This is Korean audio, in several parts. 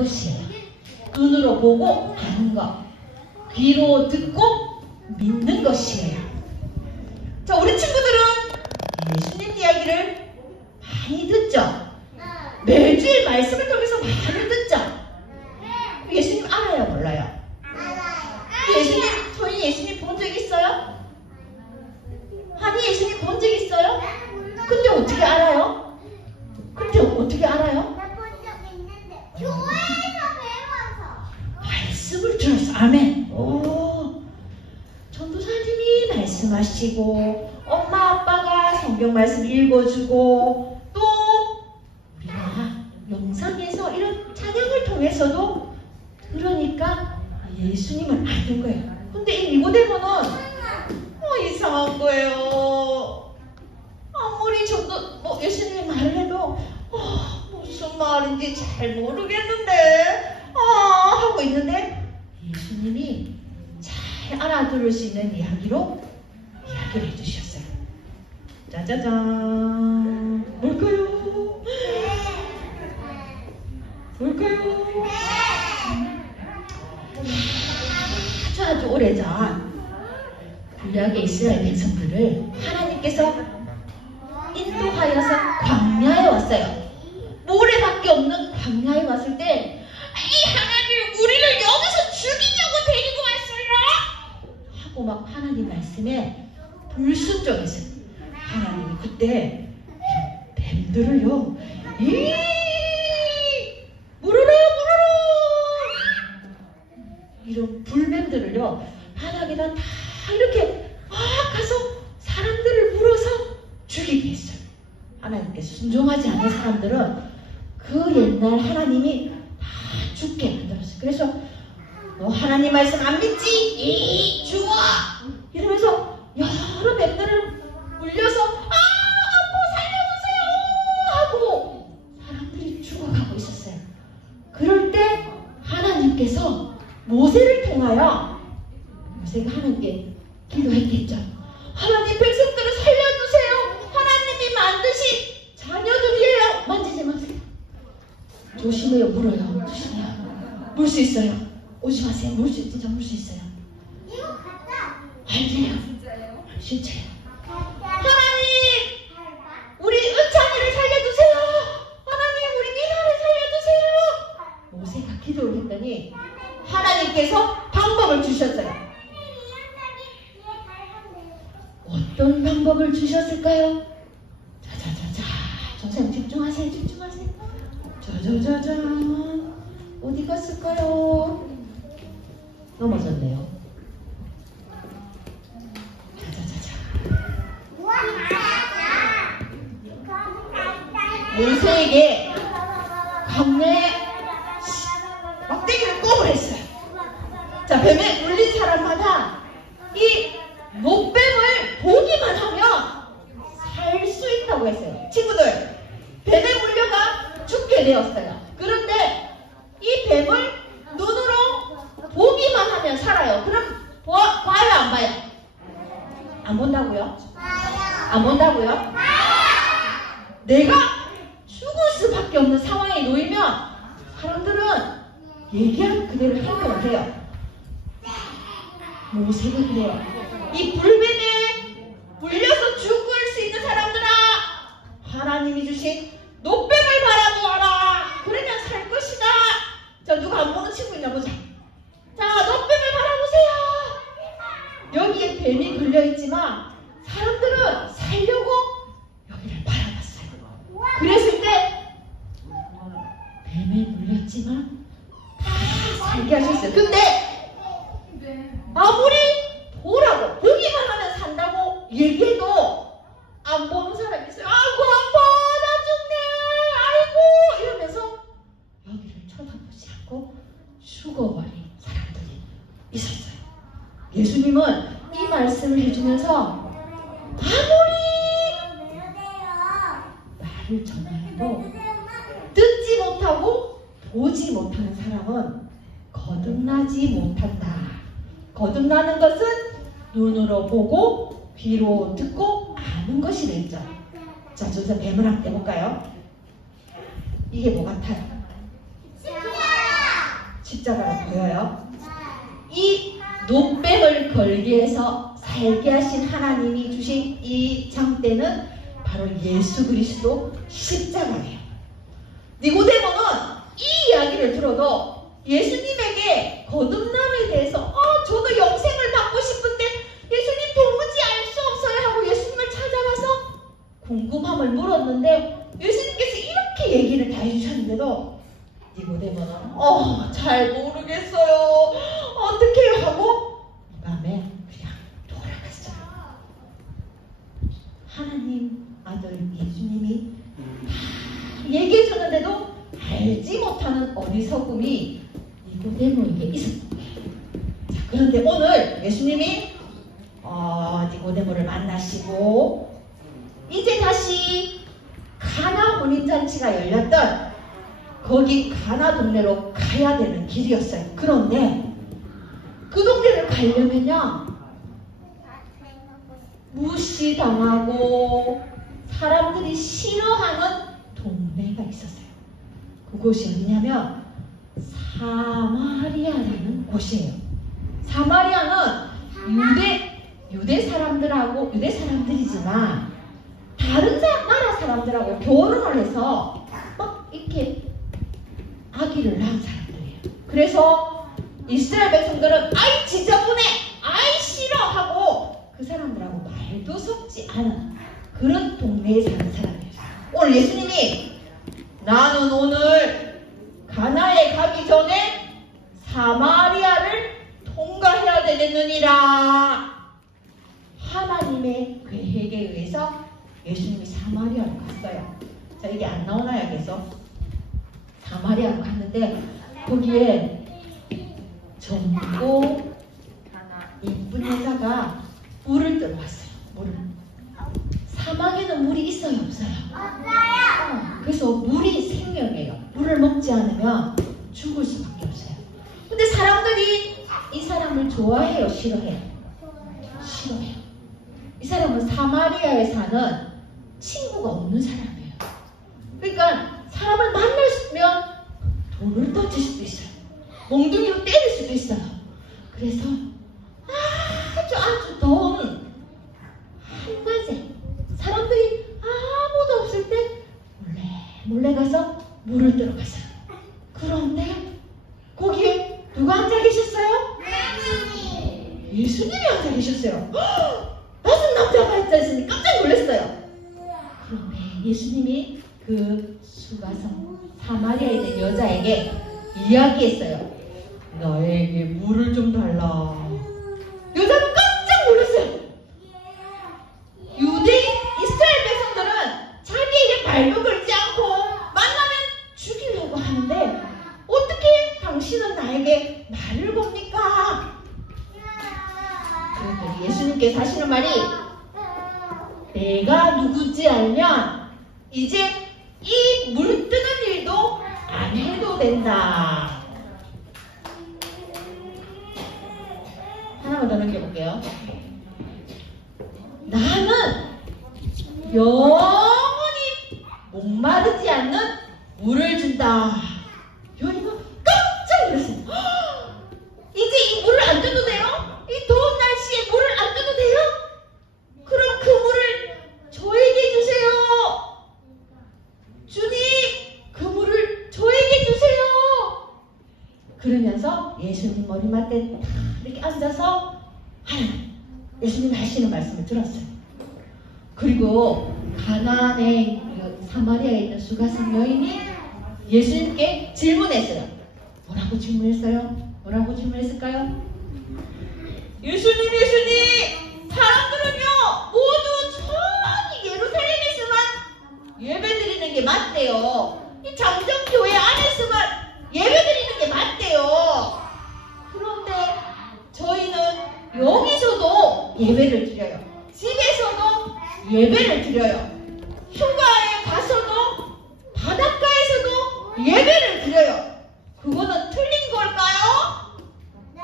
것이에요. 눈으로 보고 아는 것, 귀로 듣고 믿는 것이에요. 자, 우리 친구들은 예수님 이야기를 많이 듣죠? 매주일 말씀을 통해서 많이 듣죠? 예수님 알아요, 몰라요? 저희 예수님 본 적 있어요? 아니, 예수님 본 적 있어요? 근데 어떻게 알아요? 본 적 있는데 교회에서 배워서. 말씀을 들었어. 아멘. 오, 전도사님이 말씀하시고 엄마 아빠가 성경 말씀 읽어주고 또 우리가 영상에서 이런 찬양을 통해서도 들으니까 예수님을 아는 거예요. 근데 이 니고데모는 이상한 거예요. 아무리 예수님이 말을 해도 무슨 말인지 잘 모르겠는데 하고 있는데 예수님이 잘 알아들을 수 있는 이야기로 이야기를 해주셨어요. 짜자잔. 뭘까요? 아주 오래전 구약의 이스라엘 백성들을 하나님께서 인도하여서 광야에 왔어요. 모래밖에 없는 광야에 왔을 때 하나님, 우리를 여기서 죽이려고 데리고 왔어요 하고 막 하나님 말씀에 불순종했어요. 하나님이 그때 뱀들을요, 물으러 이런 불뱀들을요 바닥에다 다 이렇게 가서 사람들을 물어서 죽이게 했어요. 하나님께서 순종하지 않은 사람들은 그 옛날 하나님이 다 죽게 만들었어요. 그래서 너 하나님 말씀 안 믿지? 죽어! 이러면서 여러 뱀들을 물려서 살려주세요! 하고 사람들이 죽어가고 있었어요. 그럴 때 하나님께서 모세를 통하여 모세가 하나님께 기도했겠죠. 하나님, 백성들을 살려주세요. 하나님이 만드신 자녀들이에요. 만지지 마세요. 조심해요. 물어요. 조심해요. 물 수 있어요. 오지 마세요. 진짜 물 수 있어요. 이거 가짜. 아니에요. 진짜요. 하나님, 우리 은찬이를 살려주세요. 하나님, 우리 미나를 살려주세요. 모세가 기도를 했더니 하나님께서 방법을 주셨어요. 어떤 방법을 주셨을까요? 자자자자, 선생님 집중하세요. 자자자잔, 어디 갔을까요? 넘어졌네요. 자자자자. 모세에게 광야에 막대기를 꼽을 했어요. 자, 뱀에 물린 사람마다 이 목뱀을 보기만 하면 살 수 있다고 했어요. 친구들, 뱀에 물려가 죽게 되었어요. 그런데 이 뱀을 눈으로 보기만 하면 살아요. 그럼 봐요, 안 봐요? 안 본다고요? 안 본다고요? 내가 죽을 수밖에 없는 상황에 놓이면 사람들은 얘기한 그대로 행동을 해요. 모세가 그래요. 이 불뱀에 물려서 죽을 수 있는 사람들아, 하나님이 주신 노뱀을 바라보아라. 그러면 살 것이다. 자, 누가 안 보는 친구 있나 보자. 자, 노뱀을 바라보세요. 여기에 뱀이 걸려있지만 사람들은 살려고 여기를 바라봤어요. 그랬을 때 뱀에 물렸지만 다 살게 하셨어요. 근데 아무리 보라고, 보기만 하면 산다고 얘기해도 안 보는 사람이 있어요. 아이고, 안 봐, 나 죽네, 아이고, 이러면서 여기를 쳐다보지 않고 죽어버린 사람들이 있었어요. 예수님은 이 말씀을 해주면서 아무리 말을 전해도 듣지 못하고 보지 못하는 사람은 거듭나지 못한다. 거듭나는 것은 눈으로 보고 귀로 듣고 아는 것이 됐죠. 자, 저기서 뱀을 한번 떼볼까요? 이게 뭐 같아요? 십자가가 보여요? 이 노뱀을 걸게 해서 살게 하신 하나님이 주신 이 장대는 바로 예수 그리스도 십자가예요. 니고데모는 이 이야기를 들어도 예수님에게 거듭남에 대해서 저도 영생을 받고 싶은데 예수님 도무지 알 수 없어요 하고 예수님을 찾아가서 궁금함을 물었는데 예수님께서 이렇게 얘기를 다 해주셨는데도 니고데모는 잘 모르겠어요. 어떻게 해요? 하고 이 밤에 그냥 돌아갔어요. 하나님 아들 예수님이 다 얘기해 줬는데도 알지 못하는 어리석음이 니고데모에게 있었던 거예요. 자, 그런데 오늘 예수님이 니고데모를 만나시고 이제 다시 가나 혼인잔치가 열렸던 거기 가나 동네로 가야 되는 길이었어요. 그런데 그 동네를 가려면요 무시당하고 사람들이 싫어하는 동네가 있었어요. 그곳이 어디냐면 사마리아라는 곳이에요. 사마리아는 유대 사람들이지만 다른 나라 사람들하고 결혼을 해서 막 이렇게 아기를 낳은 사람들이에요. 그래서 이스라엘 백성들은 아이 지저분해, 아이 싫어 하고 그 사람들하고 말도 섞지 않은 그런 동네에 사는 사람이에요. 오늘 예수님이 나는 오늘 가나에 가기 전에 사마리아를 통과해야 되겠느니라. 하나님의 계획에 의해서 예수님이 사마리아로 갔어요. 자, 이게 안 나오나요? 그래서 사마리아로 갔는데 거기에 젊고 이쁜 여자가 물을 들어왔어요. 물을. 사막에는 물이 있어요? 없어요? 없어요. 그래서 물이 생명이에요. 물을 먹지 않으면 죽을 수밖에 없어요. 근데 사람들이 이 사람을 좋아해요? 싫어해요? 싫어해요. 이 사람은 사마리아에 사는 친구가 없는 사람이에요. 그러니까 사람을 만나면 돌을 던질 수도 있어요. 몽둥이로 때릴 수도 있어요. 그래서 아주 더운 한낮에 사람들이 아무도 없을 때 몰래 가서 물을 들어갔어요. 그런데 거기에 누가 앉아 계셨어요? 예수님이 앉아 계셨어요. 무슨 남자가 앉아 있으니 깜짝 놀랐어요. 그런데 예수님이 그 수가성 사마리아에 있는 여자에게 이야기했어요. 나에게 물을 좀 달라. 여자는 깜짝 놀랐어요. 이스라엘 백성들은 자기에게 말도 걸지 않고 만나면 죽이려고 하는데 어떻게 당신은 나에게 말을 겁니까? 그랬더니 예수님께서 하시는 말이 내가 누구지 알면 이제 이 물 뜨는 일도 안 해도 된다. 하나만 더 넘겨볼게요. 나는 영원히 목마르지 않는 물을 준다. 여인은 깜짝 놀랐어요. 이제 이 물을 안 줘도 돼요? 이 더운 날씨에 물을 안 줘도 돼요? 그럼 그 물을 저에게 주세요. 주님, 그 물을 저에게 주세요. 그러면서 예수님 머리맡에 이렇게 앉아서 예수님이 하시는 말씀을 들었어요. 그리고 가나안의 사마리아에 있는 수가성 여인이 예수님께 질문했어요. 뭐라고 질문했을까요? 예수님, 사람들은요 모두 저기 예루살렘에서만 예배드리는 게 맞대요. 이 장정교회 안에서만 예배드리는 게 맞대요. 그런데 저희는 여기서도 예배를 드려요. 집에서도 예배를 드려요. 휴가에 가서도 바닷가에서도 예배를 드려요. 그거는 틀린 걸까요? 네.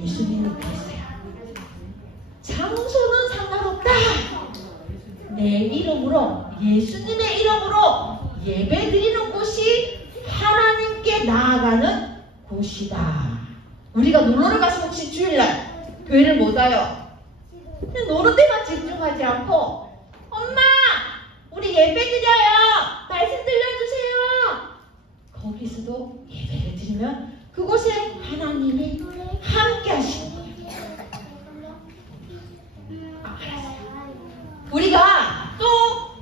예수님이 그랬어요. 장소는 상관없다. 내 이름으로, 예수님의 이름으로 예배 드리는 곳이 그곳이다. 우리가 놀러를 가서 혹시 주일날 교회를 못 와요. 그냥 노는 데만 집중하지 않고 엄마 우리 예배 드려요. 말씀 들려주세요. 거기서도 예배를 드리면 그곳에 하나님이 함께 하시는 거예요. 우리가 또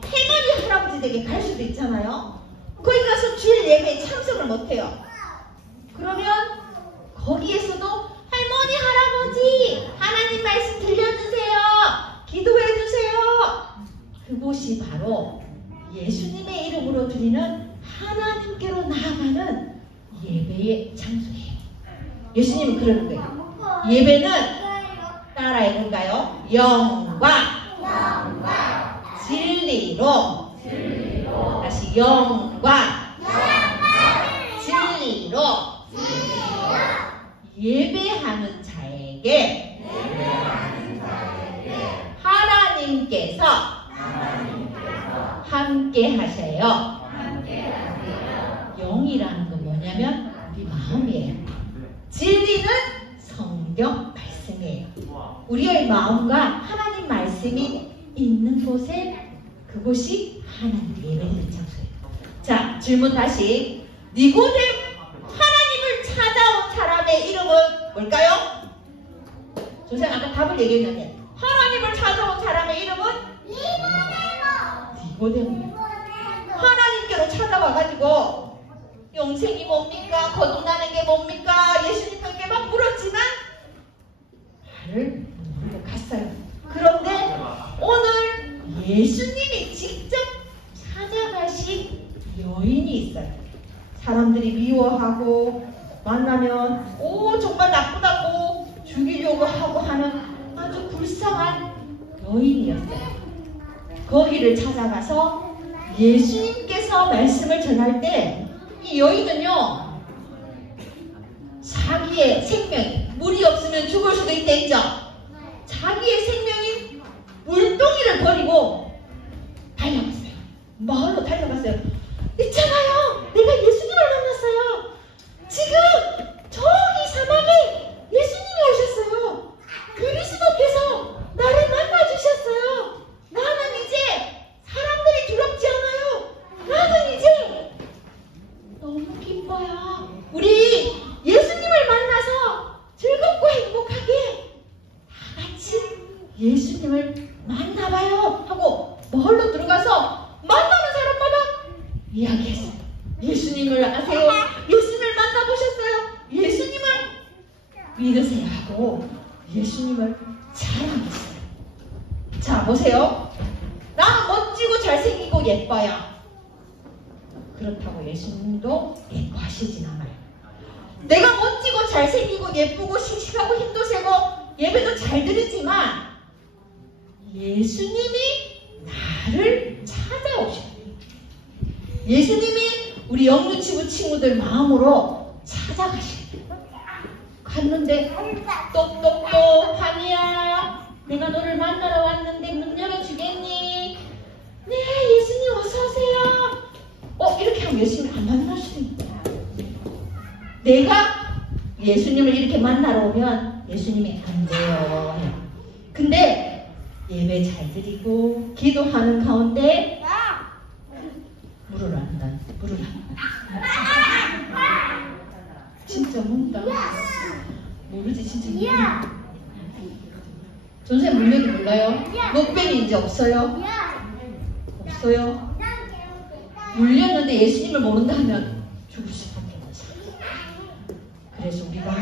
할머니 할아버지 댁에 갈 수도 있잖아요. 거기 가서 주일 예배에 참석을 못해요. 그러면 거기에서도 할머니 할아버지 하나님 말씀 들려주세요. 기도해주세요. 그곳이 바로 예수님의 이름으로 드리는 하나님께로 나아가는 예배의 장소예요. 예수님은 그러는 거예요. 예배는 따라해볼까요? 영과 진리로 다시 영과 진리로 예배하는 자에게 하나님께서 함께 하세요. 영이라는 건 뭐냐면 우리 마음이에요. 진리는 성경 말씀이에요. 우리의 마음과 하나님 말씀이 있는 곳에 그곳이 하나님 예배드리는 장소예요. 자, 질문 다시. 니고데 하나님을 찾아온 사람의 이름은 뭘까요? 선생님 아까 답을 얘기했는데 하나님을 찾아온 사람의 이름은 니고데모. 하나님께로 찾아와가지고 영생이 뭡니까? 거듭나는 게 뭡니까? 예수님께 막 물었지만 말을 모르고 갔어요. 그런데 오늘 예수님이 직접 찾아가신 여인이 있어요. 사람들이 미워하고 만나면 정말 나쁘다고 죽이려고 하고 하는 아주 불쌍한 여인이었어요. 거기를 찾아가서 예수님께서 말씀을 전할 때 이 여인은요 자기의 생명이 물이 없으면 죽을 수도 있댔죠. 자기의 생명인 물동이를 버리고 달려갔어요. 마을로 달려갔어요. 있잖아요. 내가 예수님을 만났어요. 지금 저기 사막에 예수님이 오셨어요. 그리스도께서 나를 만나주셨어요. 나는 이제 사람들이 두렵지 않아요. 나는 이제 너무 기뻐요. 우리 예수님을 만나서 즐겁고 행복하게 다 같이 예수님을 만나봐요 하고 마을로 들어가서 만나는 사람마다 이야기했어요. 예수님을 아세요? 예수님을 만나보셨어요? 예수님을 믿으세요 하고 예수님을 자랑했어요. 자, 보세요. 나는 멋지고 잘생기고 예뻐요. 그렇다고 예수님도 예뻐하시진 않아요. 내가 멋지고 잘생기고 예쁘고 씩씩하고 힘도 세고 예배도 잘 드리지만 예수님이 나를 찾아오셔요. 예수님이 우리 영유치부 친구들 마음으로 찾아가시요. 갔는데 똑똑똑 하니야 내가 너를 만나러 왔는데 문 열어주겠니? 네 예수님 어서오세요. 이렇게 하면 예수님 안 만날 수도 있다. 내가 예수님을 이렇게 만나러 오면 예수님이 안 돼요. 근데 예배 잘 드리고 기도하는 가운데 물을 한다. 진짜 문다. 모르지 진짜 문다. 선생님 물력이 몰라요? 녹뱅이 이제 없어요? 없어요? 물렸는데 예수님을 모른다 하면 죽을 수밖에 없어요. 그래서 우리가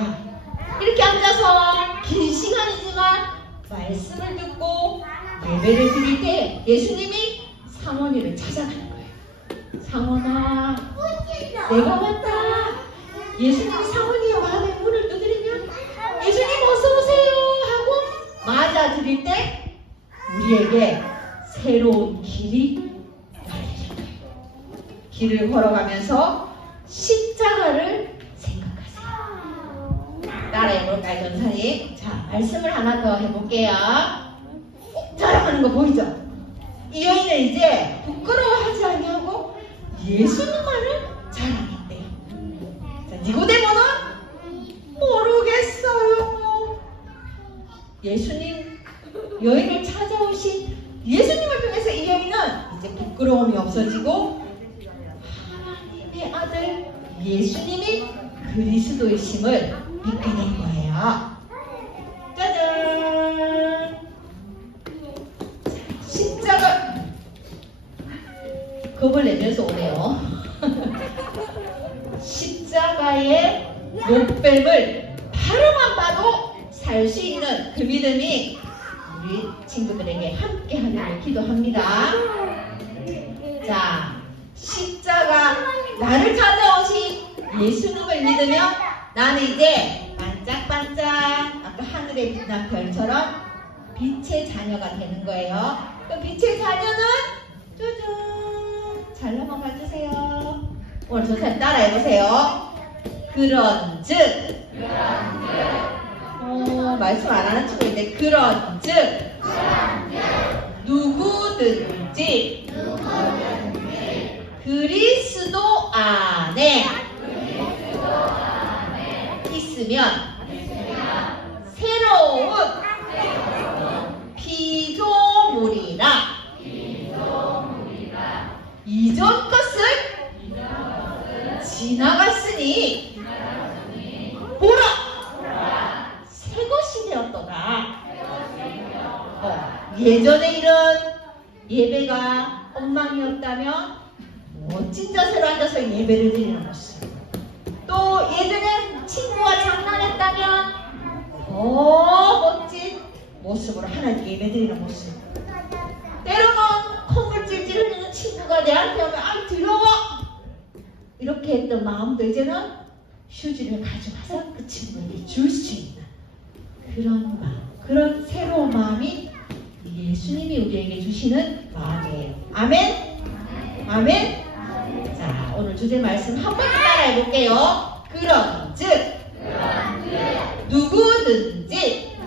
이렇게 앉아서 긴 시간이지만 말씀을 듣고 예배를 드릴 때 예수님이 상원이를 찾아가는 거예요. 상원아 내가 왔다. 예수님이 상원이의 마음에 문을 두드리면 예수님 어서오세요 하고 맞아드릴 때 우리에게 새로운 길이 열리는 거예요. 길을 걸어가면서 십자가를 생각하세요. 따라해볼까요 전사님? 자, 말씀을 하나 더 해볼게요. 자랑하는 거 보이죠? 이 여인은 이제 부끄러워하지 아니하고 예수님만을 자랑했대요. 자, 니고데모는 예수님 여인을 찾아오신 예수님을 통해서 이 여인은 이제 부끄러움이 없어지고 하나님의 아들 예수님이 그리스도이심을 믿게 된 거예요. 짜잔! 십자가 겁을 내면서 오네요. 십자가의 못뱀을 바로만 봐도 살 수 있는 그 믿음이 우리 친구들에게 함께 하기를 기도합니다. 자, 십자가 나를 찾아오신 예수님을 믿으면 나는 이제 반짝반짝 아까 하늘에 빛난 별처럼 빛의 자녀가 되는 거예요. 그 빛의 자녀는 짜잔, 잘 넘어가주세요. 오늘 선생님 따라해보세요. 그런즉 말씀 안 하는 친구인데 그런즉 누구든지 그리스도 안에 있으면 새로운 피조물이라 이전 것을 지나갔으니 보라 새 것이 되었도다. 예전에 이런 예배가 엉망이었다면 멋진 자세로 앉아서 예배를 드리는 모습, 또 예전에 친구와 장난했다면 더 멋진 모습으로 하나님께 예배 드리는 모습, 때로는 콧물 찔찔 흘리는 친구가 내한테 오면 아 더러워 이렇게 했던 마음도 이제는 휴지를 가져가서 그 친구에게 줄 수 있는 그런 마음, 그런 새로운 마음이 예수님이 우리에게 주시는 마음이에요. 아멘? 아멘? 자, 오늘 주제 말씀 한 번 더 따라해 볼게요. 그런즉 누구든지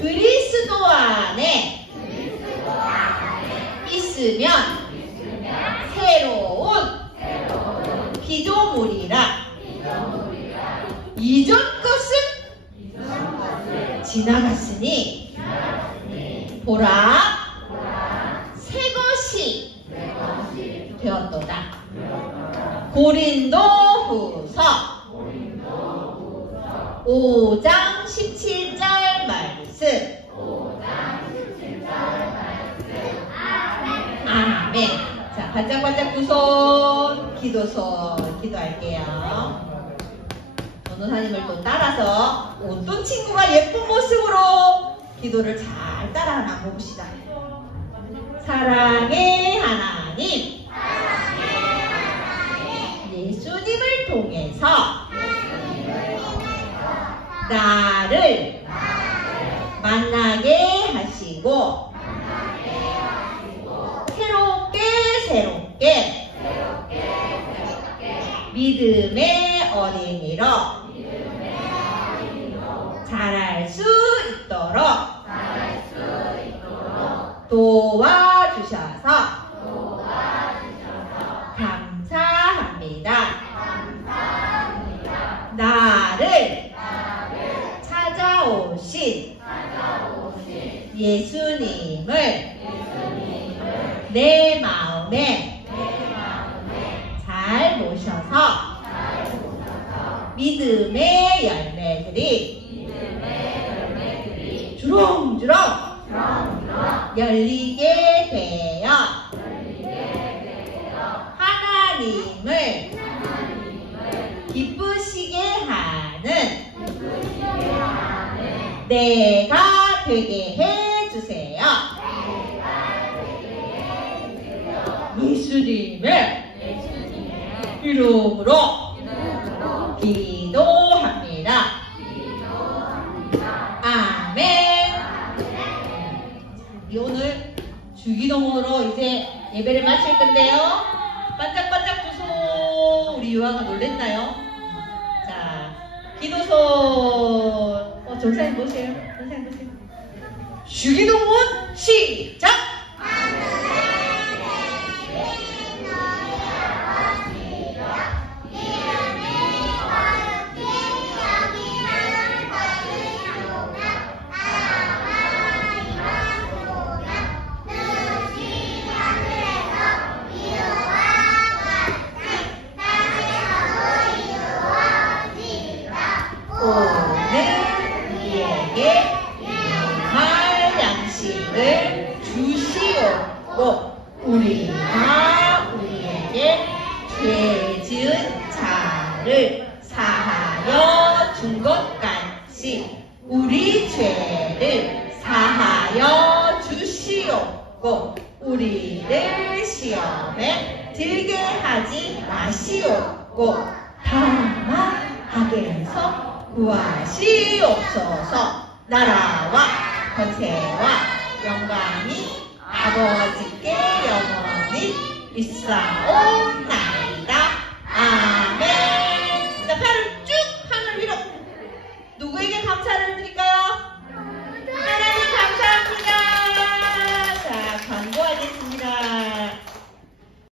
그리스도 안에 있으면 새로운 피조물이라 이전 것은 지나갔으니 보라 새 것이 되었도다. 고린도후서 5장 17절 말씀. 아멘. 자, 반짝반짝 두 손, 기도손 기도할게요. 전도사님을 또 따라서 어떤 친구가 예쁜 모습으로 기도를 잘 따라하나 봅시다. 사랑의 하나님, 예수님을 통해서 나를 만나게 하시고 새롭게 믿음의 어린이로 자랄 수 있도록 도와주셔서 감사합니다. 나를 찾아오신 예수님을 내 마음에 잘 모셔서 믿음의 열매들이 주렁주렁 열리게 되어 하나님을 기쁘시게 하는 내가 되게 해주세요. 예수님의 이름으로 기도합니다. 아멘. 오늘 주기도문으로 이제 예배를 마칠 건데요. 반짝반짝 두 손, 우리 유아가 놀랬나요? 자, 기도손. 전사님 보세요. 전사님 보세요. 주기도문 시작! 죄 지은 자를 사하여 준 것 같이 우리 죄를 사하여 주시옵고 우리를 시험에 들게 하지 마시옵고 다만 악에서 구하시옵소서. 나라와 권세와 영광이 아버지께 영원히 있사옵나이다.